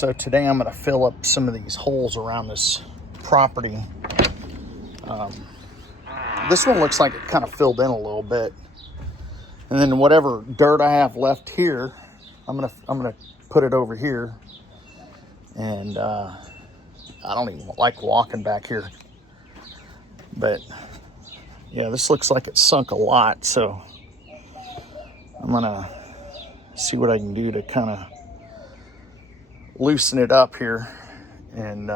So today I'm going to fill up some of these holes around this property. This one looks like it kind of filled in a little bit. And then whatever dirt I have left here, I'm gonna put it over here. And I don't even like walking back here. But yeah, this looks like it sunk a lot, so I'm gonna see what I can do to kind of loosen it up here and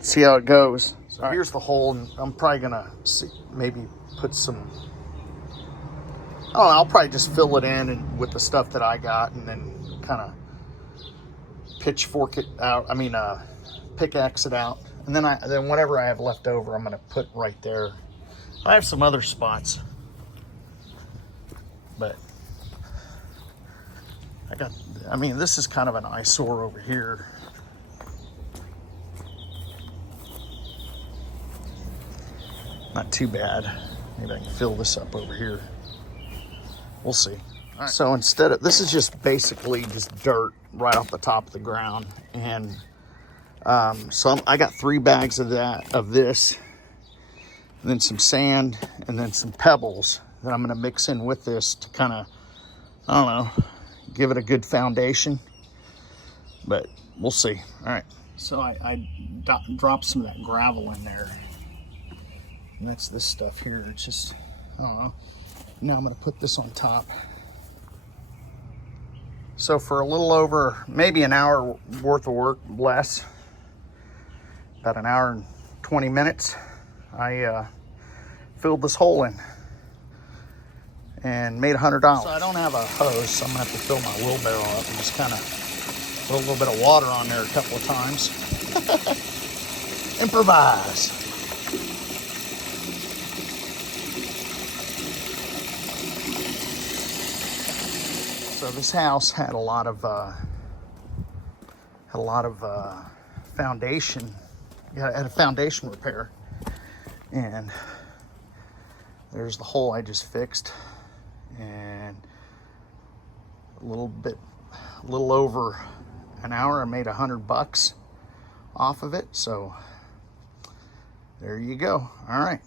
see how it goes. So here's the hole, and I'm probably gonna maybe put some, I don't know, I'll probably just fill it in and with the stuff that I got, and then kind of pitchfork it out. I mean, pickaxe it out, and then whatever I have left over, I'm gonna put right there. I have some other spots, but I mean, this is kind of an eyesore over here. Not too bad. Maybe I can fill this up over here. We'll see. All right. So instead of, this is just basically just dirt right off the top of the ground. And so I got 3 bags of this, and then some sand, and then some pebbles that I'm going to mix in with this to kind of, I don't know, give it a good foundation. But we'll see. All right. So I dropped some of that gravel in there. And that's this stuff here. It's just, I don't know. Now I'm going to put this on top. So for a little over, maybe an hour worth of work, less, about an hour and 20 minutes, I filled this hole in and made $100. So I don't have a hose, so I'm going to have to fill my wheelbarrow up and just kind of put a little bit of water on there a couple of times. Improvise. So this house had a lot of foundation. Yeah, had a foundation repair, and there's the hole I just fixed, and a little over an hour, I made $100 off of it. So there you go. All right.